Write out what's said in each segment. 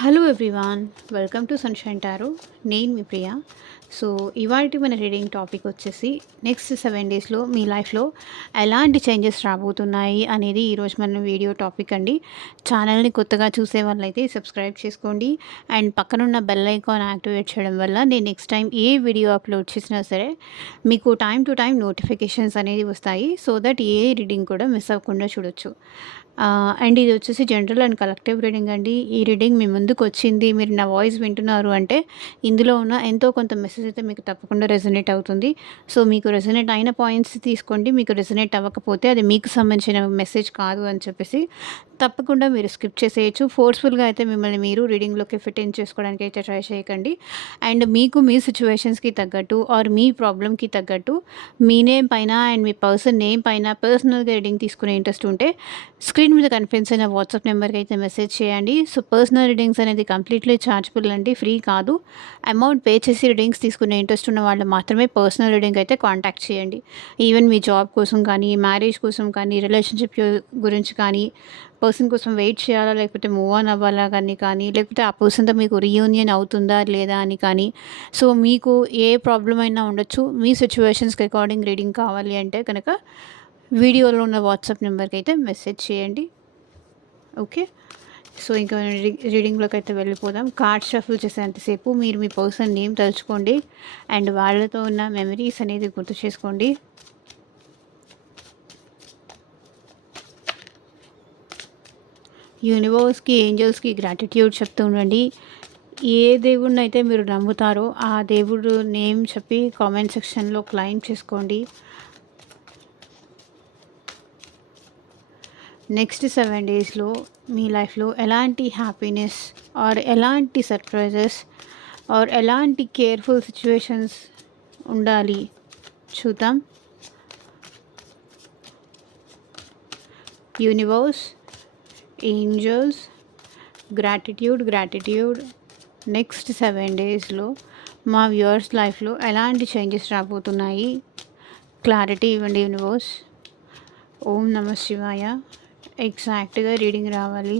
Hello everyone, welcome to sunshine tarot. నేను మీ ప్రియ. So, ఇవాల్టి మన రీడింగ్ టాపిక్ వచ్చేసి నెక్స్ట్ 7 డేస్‌లో మీ లైఫ్‌లో ఎలాంటి చేంజెస్ రాబోతున్నాయి అనేది ఈరోజు మన వీడియో టాపిక్ అండి. ఛానల్‌ని కొత్తగా చూసే వాళ్ళైతే సబ్స్క్రైబ్ చేసుకోండి. అండ్ పక్కనున్న బెల్ ఐకాన్ యాక్టివేట్ చేయడం వల్ల నేను నెక్స్ట్ టైం ఏ వీడియో అప్లోడ్ చేసినా సరే మీకు టైమ్ టు టైమ్ నోటిఫికేషన్స్ అనేది వస్తాయి. సో దట్ ఏ రీడింగ్ కూడా మిస్ అవ్వకుండా చూడొచ్చు. అండ్ ఇది వచ్చేసి జనరల్ అండ్ కలెక్టివ్ రీడింగ్ అండి. ఈ రీడింగ్ మీ ముందుకొచ్చింది, మీరు నా వాయిస్ వింటున్నారు అంటే ఇందులో ఉన్న ఎంతో కొంత మెసేజ్ అయితే మీకు తప్పకుండా రెజొనేట్ అవుతుంది. సో, మీకు రెజొనేట్ అయిన పాయింట్స్ తీసుకోండి. మీకు రెజొనేట్ అవ్వకపోతే అది మీకు సంబంధించిన మెసేజ్ కాదు అని చెప్పేసి తప్పకుండా మీరు స్కిప్ చేసేయచ్చు. ఫోర్స్‌ఫుల్‌గా అయితే మిమ్మల్ని మీరు రీడింగ్‌లోకి ఫిట్ ఇన్ చేసుకోవడానికి అయితే ట్రై చేయకండి. అండ్ మీకు మీ సిట్యుయేషన్స్‌కి తగ్గట్టు ఆర్ మీ ప్రాబ్లమ్‌కి తగ్గట్టు మీ నేమ్ పైన అండ్ మీ పర్సన్ నేమ్ పైన పర్సనల్‌గా రీడింగ్ తీసుకునే ఇంట్రెస్ట్ ఉంటే స్క్రీన్ మీద కనిపించిన వాట్సాప్ నెంబర్‌కి అయితే మెసేజ్ చేయండి. సో, పర్సనల్ రీడింగ్స్ అనేది కంప్లీట్‌లీ చార్జబుల్ అండి. ఫ్రీ కాదు. అమౌంట్ పే చేసి రీడింగ్స్ తీసుకునే ఇంట్రెస్ట్ ఉన్న వాళ్ళు మాత్రమే పర్సనల్ రీడింగ్ అయితే కాంటాక్ట్ చేయండి. ఈవెన్ మీ జాబ్ కోసం కానీ, మ్యారేజ్ కోసం కానీ, రిలేషన్‌షిప్ గురించి కానీ, పర్సన్ కోసం వెయిట్ చేయాలా లేకపోతే మూవ్ ఆన్ అవ్వాలా అని కానీ, లేకపోతే ఆ పర్సన్‌తో మీకు రీయూనియన్ అవుతుందా లేదా అని కానీ, సో, మీకు ఏ ప్రాబ్లమ్ అయినా ఉండొచ్చు. మీ సిట్యుయేషన్స్‌కి అకార్డింగ్ రీడింగ్ కావాలి అంటే కనుక వీడియోలో ఉన్న వాట్సాప్ నెంబర్‌కి అయితే మెసేజ్ చేయండి. ఓకే. సో, ఇంకా రీడింగ్‌లోకి అయితే వెళ్ళిపోదాం. కార్డ్ షఫుల్ చేసేంతసేపు మీరు మీ పర్సన్ నేమ్ తలుచుకోండి. అండ్ వాళ్ళతో ఉన్న మెమరీస్ అనేది గుర్తు చేసుకోండి. యూనివర్స్‌కి, ఏంజెల్స్‌కి గ్రాటిట్యూడ్ చెప్తూ ఉండండి. ఏ దేవుడినైతే మీరు నమ్ముతారో ఆ దేవుడు నేమ్ చెప్పి కామెంట్ సెక్షన్‌లో క్లెయిమ్ చేసుకోండి. నెక్స్ట్ 7 డేస్‌లో మీ లైఫ్‌లో ఎలాంటి హ్యాపీనెస్ ఆర్ ఎలాంటి సర్ప్రైజెస్ ఆర్ ఎలాంటి కేర్‌ఫుల్ సిట్యుయేషన్స్ ఉండాలి చూద్దాం. యూనివర్స్, ఏంజెల్స్, గ్రాటిట్యూడ్ నెక్స్ట్ 7 డేస్‌లో మా వ్యూవర్స్ లైఫ్‌లో ఎలాంటి చేంజెస్ రాబోతున్నాయి క్లారిటీ ఇవ్వండి యూనివర్స్. ఓం నమః శివాయ. ఎగ్జాక్ట్‌గా రీడింగ్ రావాలి.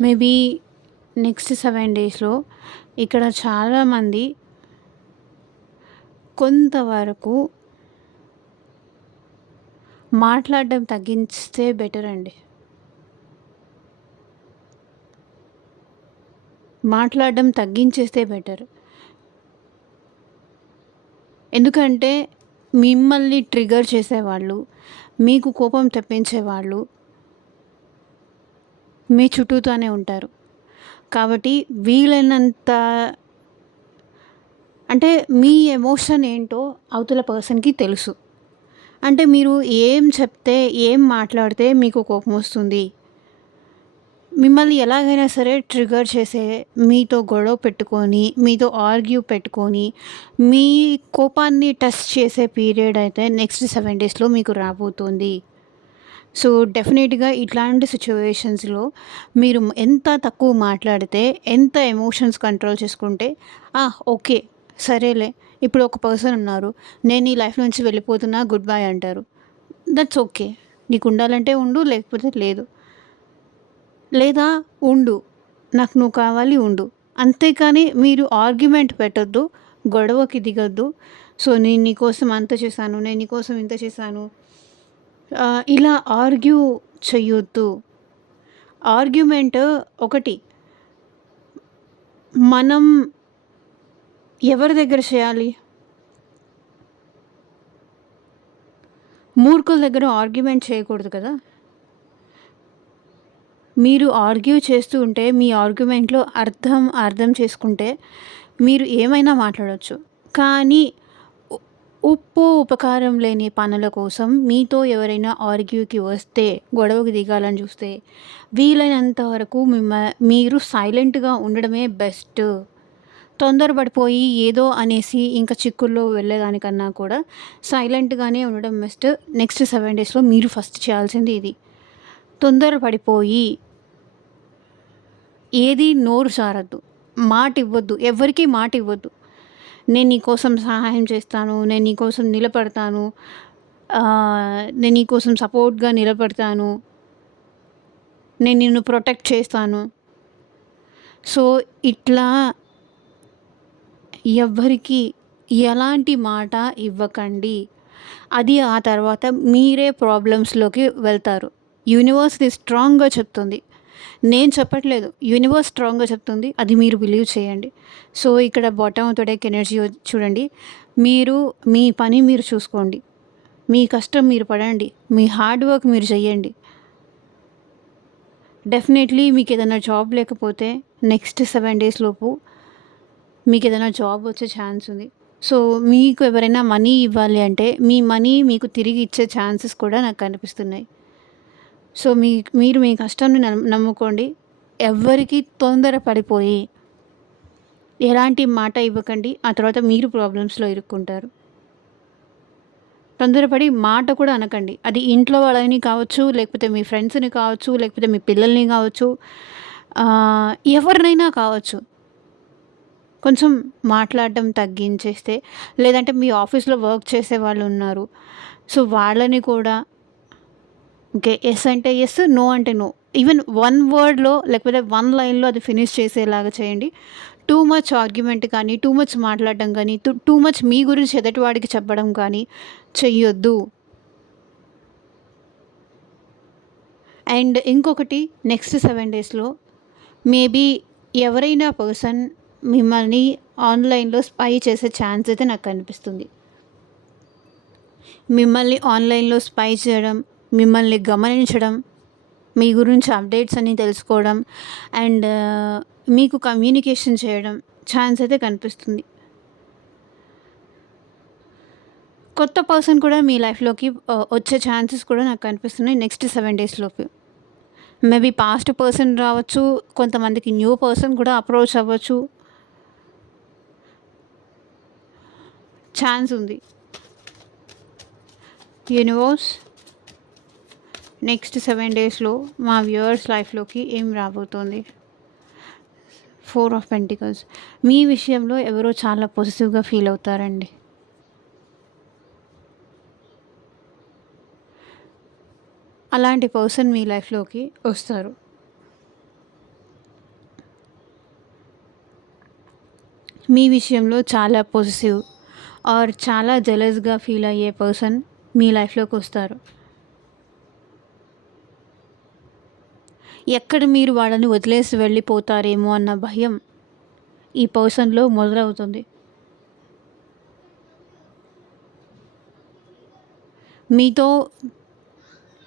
మేబీ నెక్స్ట్ 7 డేస్‌లో ఇక్కడ చాలామంది కొంతవరకు మాట్లాడడం తగ్గిస్తే బెటర్ అండి. మాట్లాడడం తగ్గించేస్తే బెటర్. ఎందుకంటే మిమ్మల్ని ట్రిగ్గర్ చేసేవాళ్ళు, మీకు కోపం తెప్పించేవాళ్ళు మీ చుట్టూతానే ఉంటారు. కాబట్టి వీలైనంత అంటే మీ ఎమోషన్ ఏంటో అవతల పర్సన్‌కి తెలుసు. అంటే మీరు ఏం చెప్తే, ఏం మాట్లాడితే మీకు కోపం వస్తుంది, మిమ్మల్ని ఎలాగైనా సరే ట్రిగ్గర్ చేసే, మీతో గొడవ పెట్టుకొని, మీతో ఆర్గ్యూ పెట్టుకొని, మీ కోపాన్ని టెస్ట్ చేసే పీరియడ్ అయితే నెక్స్ట్ 7 డేస్‌లో మీకు రాబోతుంది. సో, డెఫినెట్‌గా ఇట్లాంటి సిట్యుయేషన్స్‌లో మీరు ఎంత తక్కువ మాట్లాడితే, ఎంత ఎమోషన్స్ కంట్రోల్ చేసుకుంటే, ఓకే. సరేలే. ఇప్పుడు ఒక పర్సన్ ఉన్నారు. నేను ఈ లైఫ్ నుంచి వెళ్ళిపోతున్నా, గుడ్ బై అంటారు. That's okay. నీకు ఉండాలంటే ఉండు, లేకపోతే లేదు. లేదా ఉండు. నాకు నువ్వు కావాలి ఉండు. అంతేకాని మీరు ఆర్గ్యుమెంట్ పెట్టొద్దు. గొడవకి దిగొద్దు. సో, నేను నీకోసం అంత చేశాను, నేను నీకోసం ఇంత చేశాను. ఇలా ఆర్గ్యూ చెయ్యొద్దు. ఆర్గ్యుమెంట్ ఒకటి మనం ఎవరి దగ్గర చేయాలి? మూర్ఖుల దగ్గర ఆర్గ్యుమెంట్ చేయకూడదు కదా! మీరు ఆర్గ్యూ చేస్తూ ఉంటే మీ ఆర్గ్యుమెంట్‌లో అర్థం చేసుకుంటే మీరు ఏమైనా మాట్లాడొచ్చు. కానీ ఉ ఉప్పు, ఉపకారం లేని పనుల కోసం మీతో ఎవరైనా ఆర్గ్యూకి వస్తే, గొడవకి దిగాలని చూస్తే వీలైనంత వరకు మీరు సైలెంట్‌గా ఉండడమే బెస్ట్. తొందరపడిపోయి ఏదో అనేసి ఇంకా చిక్కుల్లో వెళ్ళేదానికన్నా కూడా సైలెంట్‌గానే ఉండడం బెస్ట్. నెక్స్ట్ 7 డేస్‌లో మీరు ఫస్ట్ చేయాల్సింది ఇది. తొందరపడిపోయి ఏది నోరు జారొద్దు. మాటివ్వద్దు. ఎవ్వరికీ మాటివ్వద్దు. నేను నీకోసం సహాయం చేస్తాను. నేను నీకోసం నిలబడతాను. నేను నీకోసం సపోర్ట్‌గా నిలబడతాను. నేను నిన్ను ప్రొటెక్ట్ చేస్తాను. సో, ఇట్లా ఎవ్వరికీ ఎలాంటి మాట ఇవ్వకండి. అది ఆ తర్వాత మీరే ప్రాబ్లమ్స్‌లోకి వెళ్తారు. యూనివర్స్ ఇది స్ట్రాంగ్‌గా చెప్తుంది. నేను చెప్పట్లేదు. యూనివర్స్ స్ట్రాంగ్‌గా చెప్తుంది. అది మీరు బిలీవ్ చేయండి. సో, ఇక్కడ bottom of the deck energy చూడండి. మీరు మీ పని మీరు చూసుకోండి. మీ కష్టం మీరు పడండి. మీ హార్డ్ వర్క్ మీరు చెయ్యండి. డెఫినెట్‌లీ మీకేదైనా జాబ్ లేకపోతే నెక్స్ట్ 7 డేస్ లోపు మీకేదైనా జాబ్ వచ్చే ఛాన్స్ ఉంది. సో, మీకు ఎవరైనా మనీ ఇవ్వాలి అంటే, మీ మనీ మీకు తిరిగి ఇచ్చే ఛాన్సెస్ కూడా నాకు కనిపిస్తున్నాయి. సో, మీరు మీ కష్టాన్ని నమ్ముకోండి. ఎవ్వరికీ తొందర పడిపోయి ఎలాంటి మాట ఇవ్వకండి. ఆ తర్వాత మీరు ప్రాబ్లమ్స్‌లో ఇరుక్కుంటారు. తొందరపడి మాట కూడా అనకండి. అది ఇంట్లో వాళ్ళని కావచ్చు, లేకపోతే మీ ఫ్రెండ్స్‌ని కావచ్చు, లేకపోతే మీ పిల్లల్ని కావచ్చు, ఎవరినైనా కావచ్చు. కొంచెం మాట్లాడడం తగ్గించేస్తే, లేదంటే మీ ఆఫీస్‌లో వర్క్ చేసే వాళ్ళున్నారు. సో, వాళ్ళని కూడా ఓకే. యెస్ అంటే యెస్, నో అంటే నో. ఈవెన్ వన్ వర్డ్‌లో లేకపోతే వన్ లైన్‌లో అది ఫినిష్ చేసేలాగా చేయండి. టూ మచ్ ఆర్గ్యుమెంట్ కానీ, టూ మచ్ మాట్లాడడం కానీ, టూ మచ్ మీ గురించి ఎదుటివాడికి చెప్పడం కానీ చెయ్యొద్దు. అండ్ ఇంకొకటి నెక్స్ట్ 7 డేస్‌లో మేబీ ఎవరైనా పర్సన్ మిమ్మల్ని ఆన్‌లైన్‌లో స్పై చేసే ఛాన్స్ అయితే నాకు కనిపిస్తుంది. మిమ్మల్ని ఆన్‌లైన్‌లో స్పై చేయడం, మిమ్మల్ని గమనించడం, మీ గురించి అప్డేట్స్ అన్నీ తెలుసుకోవడం అండ్ మీకు కమ్యూనికేషన్ చేయడం ఛాన్స్ అయితే కనిపిస్తుంది. కొత్త పర్సన్ కూడా మీ లైఫ్‌లోకి వచ్చే ఛాన్సెస్ కూడా నాకు కనిపిస్తున్నాయి నెక్స్ట్ 7 డేస్‌లోపు. మేబీ పాస్ట్ పర్సన్ రావచ్చు, కొంతమందికి న్యూ పర్సన్ కూడా అప్రోచ్ అవ్వచ్చు. ఛాన్స్ ఉంది. యూనివర్స్ నెక్స్ట్ 7 డేస్‌లో మా వ్యూవర్స్ లైఫ్‌లోకి ఏం రాబోతోంది? 4 ఆఫ్ పెంటికల్స్. మీ విషయంలో ఎవరో చాలా పొసెసివ్‌గా ఫీల్ అవుతారండి. అలాంటి పర్సన్ మీ లైఫ్‌లోకి వస్తారు. మీ విషయంలో చాలా పొసెసివ్ ఆర్ చాలా జెలస్‌గా ఫీల్ అయ్యే పర్సన్ మీ లైఫ్‌లోకి వస్తారు. ఎక్కడ మీరు వాళ్ళని వదిలేసి వెళ్ళిపోతారేమో అన్న భయం ఈ పర్సన్‌లో మొదలవుతుంది. మీతో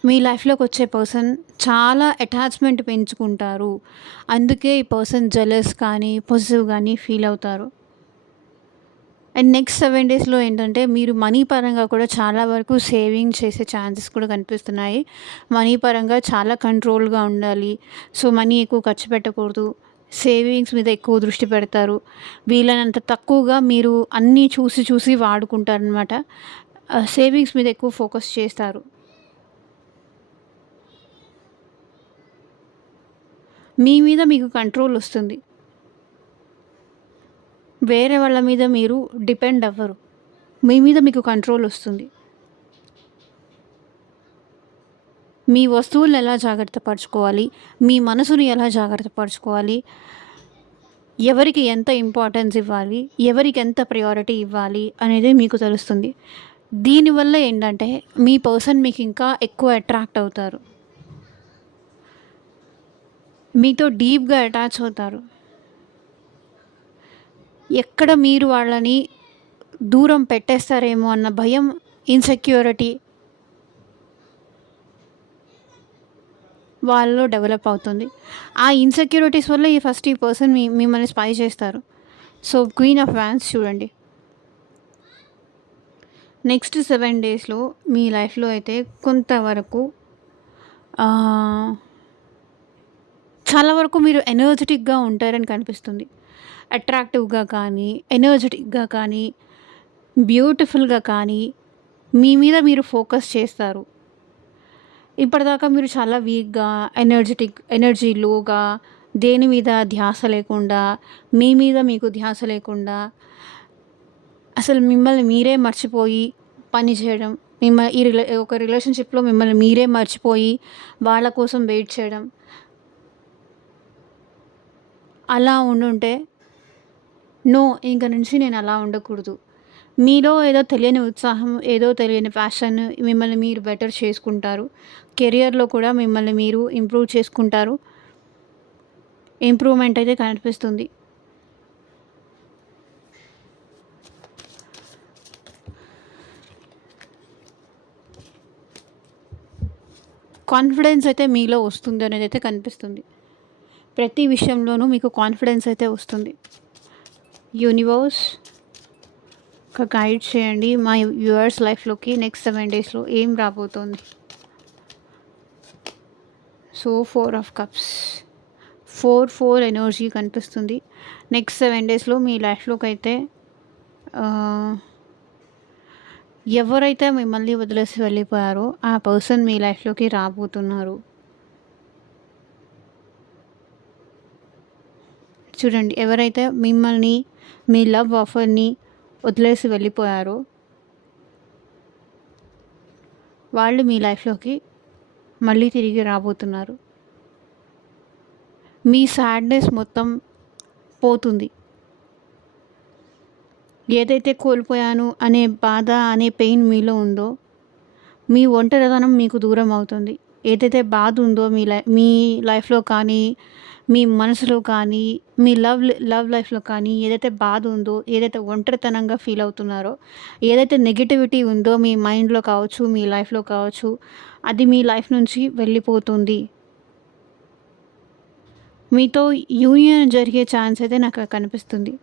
మీ లైఫ్‌లోకి వచ్చే పర్సన్ చాలా అటాచ్‌మెంట్ పెంచుకుంటారు. అందుకే ఈ పర్సన్ జెలస్ కానీ, పొసెసివ్ కానీ ఫీల్ అవుతారు. అండ్ నెక్స్ట్ 7 డేస్‌లో ఏంటంటే మీరు మనీ పరంగా కూడా చాలా వరకు సేవింగ్ చేసే ఛాన్సెస్ కూడా కనిపిస్తున్నాయి. మనీ పరంగా చాలా కంట్రోల్‌గా ఉండాలి. సో, మనీ ఎక్కువ ఖర్చు పెట్టకూడదు. సేవింగ్స్ మీద ఎక్కువ దృష్టి పెడతారు. వీలైనంత తక్కువగా మీరు అన్నీ చూసి చూసి వాడుకుంటారనమాట. సేవింగ్స్ మీద ఎక్కువ ఫోకస్ చేస్తారు. మీ మీద మీకు కంట్రోల్ వస్తుంది. వేరే వాళ్ళ మీద మీరు డిపెండ్ అవ్వరు. మీ మీద మీకు కంట్రోల్ వస్తుంది. మీ వస్తువులను ఎలా జాగ్రత్త పరుచుకోవాలి, మీ మనసుని ఎలా జాగ్రత్త పరుచుకోవాలి, ఎవరికి ఎంత ఇంపార్టెన్స్ ఇవ్వాలి, ఎవరికి ఎంత ప్రయారిటీ ఇవ్వాలి అనేది మీకు తెలుస్తుంది. దీనివల్ల ఏంటంటే మీ పర్సన్ మీకు ఇంకా ఎక్కువ అట్రాక్ట్ అవుతారు. మీతో డీప్‌గా అటాచ్ అవుతారు. ఎక్కడ మీరు వాళ్ళని దూరం పెట్టేస్తారేమో అన్న భయం, ఇన్‌సెక్యూరిటీ వాళ్ళలో డెవలప్ అవుతుంది. ఆ ఇన్‌సెక్యూరిటీస్ వల్ల ఈ పర్సన్ మిమ్మల్ని స్పై చేస్తారు. సో, క్వీన్ ఆఫ్ వాండ్స్ చూడండి. నెక్స్ట్ 7 డేస్‌లో మీ లైఫ్‌లో అయితే కొంతవరకు చాలా వరకు మీరు ఎనర్జిటిక్‌గా ఉంటారని కనిపిస్తుంది. అట్రాక్టివ్‌గా కానీ, ఎనర్జిటిక్‌గా కానీ, బ్యూటిఫుల్‌గా కానీ, మీ మీద మీరు ఫోకస్ చేస్తారు. ఇప్పటిదాకా మీరు చాలా వీక్‌గా, ఎనర్జీ లోగా, దేని మీద ధ్యాస లేకుండా, మీ మీద మీకు ధ్యాస లేకుండా, అసలు మిమ్మల్ని మీరే మర్చిపోయి పని చేయడం, ఒక రిలేషన్‌షిప్‌లో మిమ్మల్ని మీరే మర్చిపోయి వాళ్ళ కోసం వెయిట్ చేయడం, అలా ఉండుంటే, నో ఇంక నుంచి నేను అలా ఉండకూడదు. మీలో ఏదో తెలియని ఉత్సాహం, ఏదో తెలియని ప్యాషన్ మిమ్మల్ని మీరు బెటర్ చేసుకుంటారు. కెరియర్‌లో కూడా మిమ్మల్ని మీరు ఇంప్రూవ్ చేసుకుంటారు. ఇంప్రూవ్‌మెంట్ అయితే కనిపిస్తుంది. కాన్ఫిడెన్స్ అయితే మీలో వస్తుంది అనేదైతే కనిపిస్తుంది. ప్రతి విషయంలోనూ మీకు కాన్ఫిడెన్స్ అయితే వస్తుంది. యూనివర్స్ ఒక గైడ్ చేయండి మా వ్యూవర్స్ లైఫ్‌లోకి నెక్స్ట్ 7 డేస్‌లో ఏం రాబోతోంది. సో 4 ఆఫ్ కప్స్ 4 ఎనర్జీ కనిపిస్తుంది. నెక్స్ట్ 7 డేస్‌లో మీ లైఫ్‌లోకైతే ఎవరైతే మిమ్మల్ని వదిలేసి వెళ్ళిపోయారో ఆ పర్సన్ మీ లైఫ్‌లోకి రాబోతున్నారు. చూడండి, ఎవరైతే మిమ్మల్ని మీ లవ్ ఆఫర్‌ని వదిలేసి వెళ్ళిపోయారో వాళ్ళు మీ లైఫ్‌లోకి మళ్ళీ తిరిగి రాబోతున్నారు. మీ సాడ్‌నెస్ మొత్తం పోతుంది. ఏదైతే కోల్పోయాను అనే బాధ, అనే పెయిన్ మీలో ఉందో, మీ ఒంటరితనం మీకు దూరం అవుతుంది. ఏదైతే బాధ ఉందో మీ లైఫ్‌లో కానీ, మీ మనసులో కానీ, మీ లవ్ లైఫ్‌లో కానీ ఏదైతే బాధ ఉందో, ఏదైతే ఒంటరితనంగా ఫీల్ అవుతున్నారో, ఏదైతే నెగటివిటీ ఉందో మీ మైండ్‌లో కావచ్చు, మీ లైఫ్‌లో కావచ్చు, అది మీ లైఫ్ నుంచి వెళ్ళిపోతుంది. మీతో యూనియన్ జరిగే ఛాన్స్ అయితే నాకు కనిపిస్తుంది.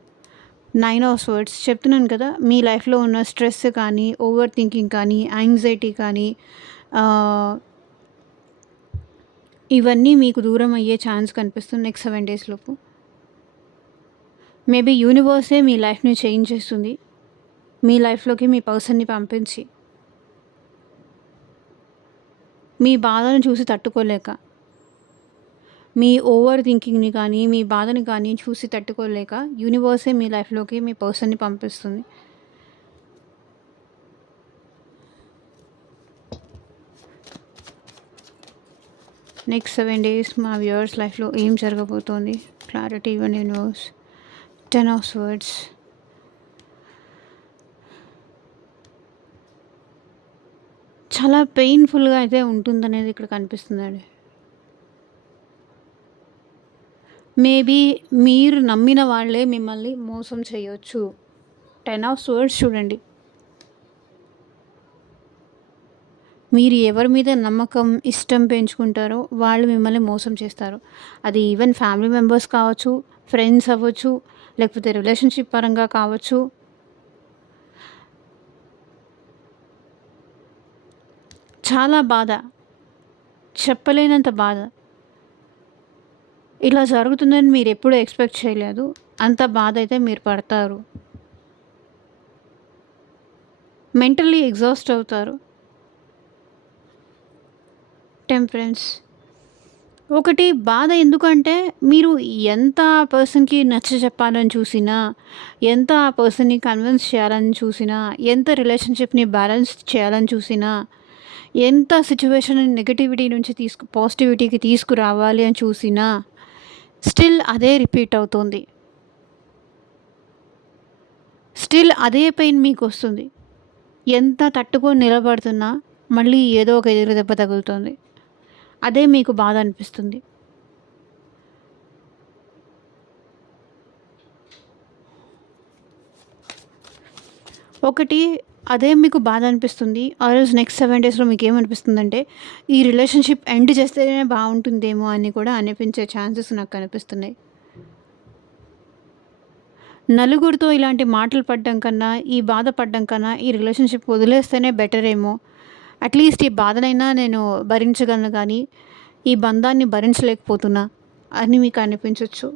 9 ఆఫ్ స్వర్డ్స్ చెప్తున్నాను కదా! మీ లైఫ్‌లో ఉన్న స్ట్రెస్ కానీ, ఓవర్ థింకింగ్ కానీ, యాంగ్జైటీ కానీ ఇవన్నీ మీకు దూరం అయ్యే ఛాన్స్ కనిపిస్తుంది నెక్స్ట్ 7 డేస్ లోపు. మేబీ యూనివర్సే మీ లైఫ్‌ని చేంజ్ చేస్తుంది. మీ లైఫ్‌లోకి మీ పర్సన్‌ని పంపించి. మీ బాధను చూసి తట్టుకోలేక, మీ ఓవర్ థింకింగ్‌ని కానీ, మీ బాధని కానీ చూసి తట్టుకోలేక యూనివర్సే మీ లైఫ్‌లోకి మీ పర్సన్‌ని పంపిస్తుంది. నెక్స్ట్ 7 డేస్ మా వ్యూవర్స్ లైఫ్‌లో ఏం జరగబోతోంది? క్లారిటీ ఇవ్వండి యూనివర్స్. 10 of swords. చాలా పెయిన్‌ఫుల్‌గా అయితే ఉంటుందనేది ఇక్కడ కనిపిస్తుందండి. మేబీ మీరు నమ్మిన వాళ్ళే మిమ్మల్ని మోసం చేయొచ్చు. 10 ఆఫ్ స్వర్డ్స్ చూడండి. మీరు ఎవరి మీద నమ్మకం, ఇష్టం పెంచుకుంటారో వాళ్ళు మిమ్మల్ని మోసం చేస్తారు. అది ఈవెన్ ఫ్యామిలీ మెంబర్స్ కావచ్చు, ఫ్రెండ్స్ అవ్వచ్చు, లేకపోతే రిలేషన్‌షిప్ పరంగా కావచ్చు. చాలా బాధ, చెప్పలేనంత బాధ. ఇలా జరుగుతుందని మీరెప్పుడూ ఎక్స్‌పెక్ట్ చేయలేదు. అంత బాధ అయితే మీరు పడతారు. మెంటల్లీ ఎగ్జాస్ట్ అవుతారు. టెంపరెన్స్. ఒకటి బాధ ఎందుకంటే మీరు ఎంత ఆ పర్సన్‌కి నచ్చచెప్పాలని చూసినా, ఎంత ఆ పర్సన్‌ని కన్విన్స్ చేయాలని చూసినా, ఎంత రిలేషన్‌షిప్‌ని బ్యాలెన్స్ చేయాలని చూసినా, ఎంత సిట్యుయేషన్‌ని నెగటివిటీ నుంచి పాజిటివిటీకి తీసుకురావాలి అని చూసినా, స్టిల్ అదే రిపీట్ అవుతుంది. స్టిల్ అదే పెయిన్ మీకొస్తుంది. ఎంత తట్టుకొని నిలబడుతున్నా మళ్ళీ ఏదో ఒక ఎదురు దెబ్బ తగులుతుంది. అదే మీకు బాధ అనిపిస్తుంది. ఒకటి అదే మీకు బాధ అనిపిస్తుంది. ఆర్ఎల్స్ నెక్స్ట్ 7 డేస్‌లో మీకేమనిపిస్తుందంటే, ఈ రిలేషన్‌షిప్ ఎండ్ చేస్తేనే బావుంటుందేమో అని కూడా అనిపించే ఛాన్సెస్ నాకు కనిపిస్తున్నాయి. నలుగురితో ఇలాంటి మాటలు పడడం కన్నా, ఈ బాధ పడడం కన్నా, ఈ రిలేషన్‌షిప్ వదిలేస్తేనే బెటరేమో. అట్‌లీస్ట్ ఈ బాధనైనా నేను భరించగలను కానీ, ఈ బంధాన్ని భరించలేకపోతున్నా అని మీకు అనిపించొచ్చు.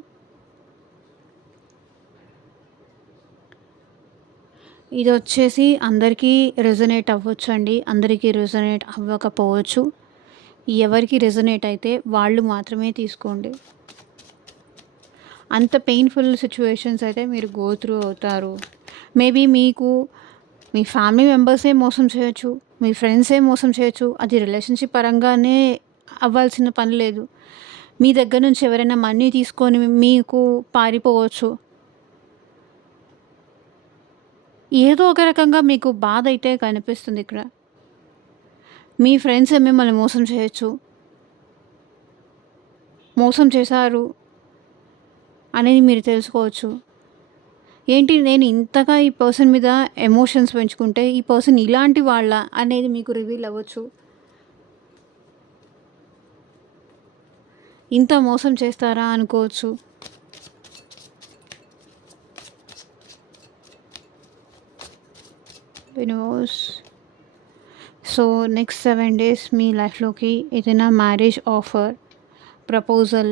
ఇదొచ్చేసి అందరికీ రెజొనేట్ అవ్వచ్చండి. అందరికీ రెజొనేట్ అవ్వకపోవచ్చు. ఎవరికి రెజొనేట్ అయితే వాళ్ళు మాత్రమే తీసుకోండి. అంత పెయిన్‌ఫుల్ సిట్యుయేషన్స్ అయితే మీరు గో త్రూ అవుతారు. మేబీ మీకు మీ ఫ్యామిలీ మెంబర్సే మోసం చేయొచ్చు. మీ ఫ్రెండ్సే మోసం చేయొచ్చు. అది రిలేషన్‌షిప్ పరంగానే అవ్వాల్సిన పని లేదు. మీ దగ్గర నుంచి ఎవరైనా మనీ తీసుకొని మీకు పారిపోవచ్చు. ఏదో ఒక రకంగా మీకు బాధ అయితే కనిపిస్తుంది ఇక్కడ. మీ ఫ్రెండ్సే మిమ్మల్ని మోసం చేయొచ్చు. మోసం చేశారు అనేది మీరు తెలుసుకోవచ్చు. ఏంటి నేను ఇంతగా ఈ పర్సన్ మీద ఎమోషన్స్ పెంచుకుంటే ఈ పర్సన్ ఇలాంటి వాళ్ళ అనేది మీకు రివీల్ అవ్వచ్చు. ఇంత మోసం చేస్తారా అనుకోవచ్చు. యూనివర్స్. సో నెక్స్ట్ 7 డేస్ మీ లైఫ్లోకి ఏదైనా మ్యారేజ్ ఆఫర్, ప్రపోజల్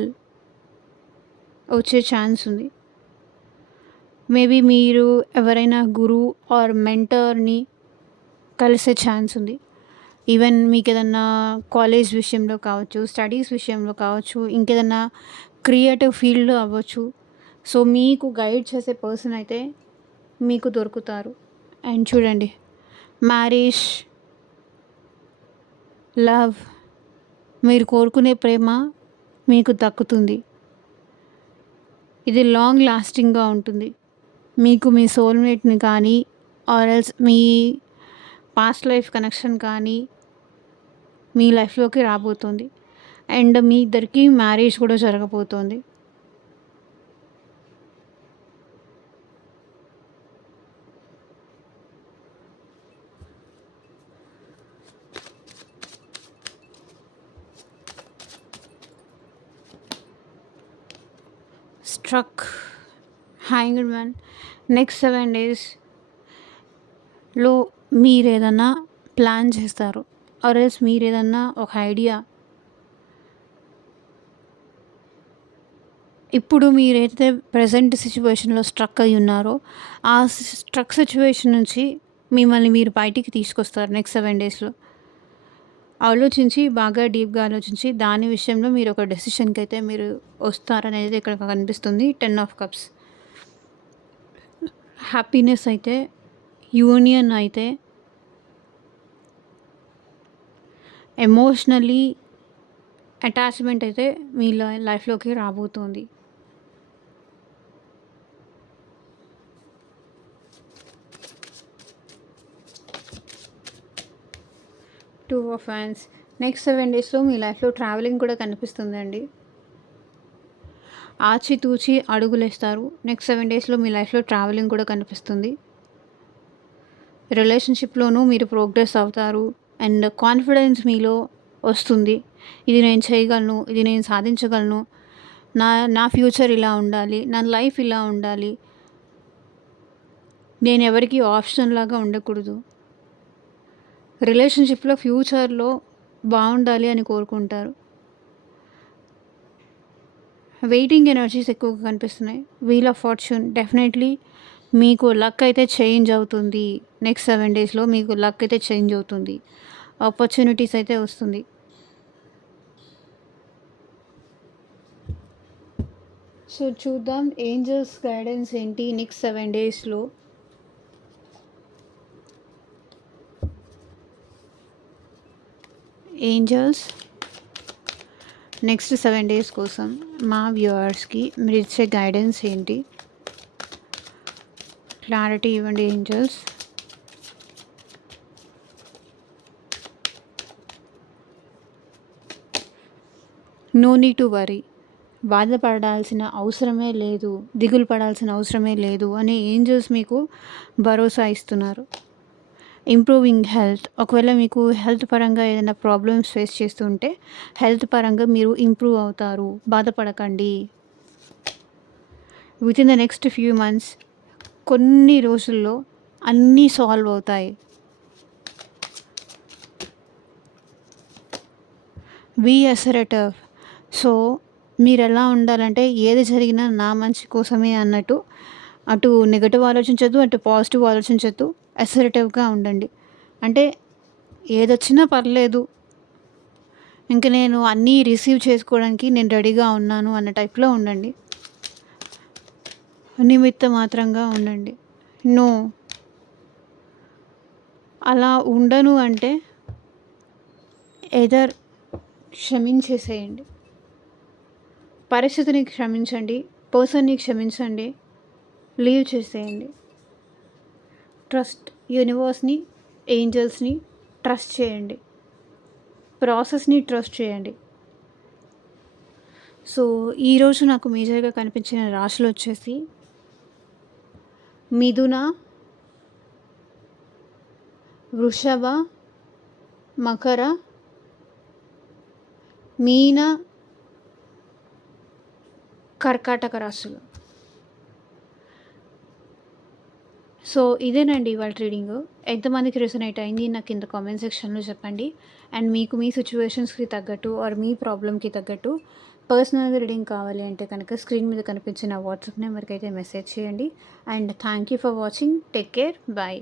వచ్చే ఛాన్స్ ఉంది. మేబీ మీరు ఎవరైనా గురువు ఆర్ మెంటర్ని కలిసే ఛాన్స్ ఉంది. ఈవెన్ మీకు ఏదన్నా కాలేజ్ విషయంలో కావచ్చు, స్టడీస్ విషయంలో కావచ్చు, ఇంకేదన్నా క్రియేటివ్ ఫీల్డ్లో అవ్వచ్చు. సో మీకు గైడ్ చేసే పర్సన్ అయితే మీకు దొరుకుతారు. అండ్ చూడండి, మ్యారేజ్, లవ్, మీరు కోరుకునే ప్రేమ మీకు దక్కుతుంది. ఇది లాంగ్ లాస్టింగ్గా ఉంటుంది. మీకు మీ సోల్మేట్ని కానీ or else me past life connection కానీ మీ లైఫ్లోకి రాబోతుంది. అండ్ మీ ఇద్దరికి మ్యారేజ్ కూడా జరగబోతోంది. Struck, hanged man. నెక్స్ట్ 7 డేస్లో మీరు ఏదన్నా ప్లాన్ చేస్తారు ఆర్ ఎల్స్ మీరు ఏదన్నా ఒక ఐడియా, ఇప్పుడు మీరైతే ప్రజెంట్ సిచ్యువేషన్లో స్ట్రక్ అయి ఉన్నారో ఆ స్ట్రక్ సిచ్యువేషన్ నుంచి మిమ్మల్ని మీరు బయటికి తీసుకొస్తారు నెక్స్ట్ 7 డేస్లో. ఆలోచించి, బాగా డీప్గా ఆలోచించి దాని విషయంలో మీరు ఒక డెసిషన్కి అయితే మీరు వస్తారనేది ఇక్కడ కనిపిస్తుంది. 10 ఆఫ్ కప్స్. హ్యాపీనెస్ అయితే, యూనియన్ అయితే, ఎమోషనలీ అటాచ్మెంట్ అయితే మీ లైఫ్లోకి రాబోతుంది. Two of hands. నెక్స్ట్ 7 డేస్లో మీ లైఫ్లో ట్రావెలింగ్ కూడా కనిపిస్తుందండి. ఆచితూచి అడుగులేస్తారు. నెక్స్ట్ 7 డేస్లో మీ లైఫ్లో ట్రావెలింగ్ కూడా కనిపిస్తుంది. రిలేషన్షిప్లోనూ మీరు ప్రోగ్రెస్ అవుతారు. అండ్ కాన్ఫిడెన్స్ మీలో వస్తుంది. ఇది నేను చేయగలను, ఇది నేను సాధించగలను, నా ఫ్యూచర్ ఇలా ఉండాలి, నా లైఫ్ ఇలా ఉండాలి, నేను ఎవరికి ఆప్షన్ లాగా ఉండకూడదు. రిలేషన్షిప్లో ఫ్యూచర్లో బాగుండాలి అని కోరుకుంటారు. వెయిటింగ్ ఎనర్జీస్ ఎక్కువగా కనిపిస్తున్నాయి. Wheel of fortune. డెఫినెట్లీ మీకు లక్ అయితే చేంజ్ అవుతుంది. నెక్స్ట్ 7 డేస్లో మీకు లక్ అయితే చేంజ్ అవుతుంది. ఆపర్చునిటీస్ అయితే వస్తుంది. సో చూద్దాం ఏంజల్స్ గైడెన్స్ ఏంటి నెక్స్ట్ 7 డేస్లో. ఏంజల్స్ నెక్స్ట్ 7 డేస్ కోసం మా వ్యూవర్స్కి మీరు ఇచ్చే గైడెన్స్ ఏంటి? క్లారిటీ ఇవ్వండి angels. No need to worry. బాధపడాల్సిన అవసరమే లేదు, దిగులు పడాల్సిన అవసరమే లేదు అని ఏంజల్స్ మీకు భరోసా ఇస్తున్నారు. Improving health. ఒకవేళ మీకు హెల్త్ పరంగా ఏదైనా ప్రాబ్లమ్స్ ఫేస్ చేస్తుంటే హెల్త్ పరంగా మీరు ఇంప్రూవ్ అవుతారు. బాధపడకండి. With in the next few months, కొన్ని రోజుల్లో అన్నీ సాల్వ్ అవుతాయి. Be assertive. సో మీరు ఎలా ఉండాలంటే ఏది జరిగినా నా మంచి కోసమే అన్నట్టు, అటు నెగటివ్ ఆలోచించద్దు, అటు పాజిటివ్ ఆలోచించద్దు. అసర్టివ్గా ఉండండి. అంటే ఏదొచ్చినా పర్లేదు, ఇంక నేను అన్నీ రిసీవ్ చేసుకోవడానికి నేను రెడీగా ఉన్నాను అన్న టైప్లో ఉండండి. నిమిత్త మాత్రంగా ఉండండి. నో, అలా ఉండను అంటే ఎదర్ క్షమించేసేయండి. పరిస్థితిని క్షమించండి, పర్సన్‌ని క్షమించండి, లీవ్ చేసేయండి. ట్రస్ట్ యూనివర్స్‌ని, ఏంజెల్స్‌ని ట్రస్ట్ చేయండి. ప్రాసెస్‌ని ట్రస్ట్ చేయండి. సో, ఈరోజు నాకు మేజర్‌గా కనిపించిన రాశులొచ్చేసి మిథున, వృషభ, మకర, మీన, కర్కాటక రాశులు. సో, ఇదేనండి ఇవాళ రీడింగు. ఎంతమందికి రెసొనేట్ అయింది నాకు కింద కామెంట్ సెక్షన్‌లో చెప్పండి. అండ్ మీకు మీ సిట్యుయేషన్స్‌కి తగ్గట్టు ఆర్ మీ ప్రాబ్లమ్‌కి తగ్గట్టు పర్సనల్‌గా రీడింగ్ కావాలి అంటే కనుక స్క్రీన్ మీద కనిపించిన వాట్సాప్ నెంబర్‌కైతే మెసేజ్ చేయండి. And thank you for watching. Take care. Bye.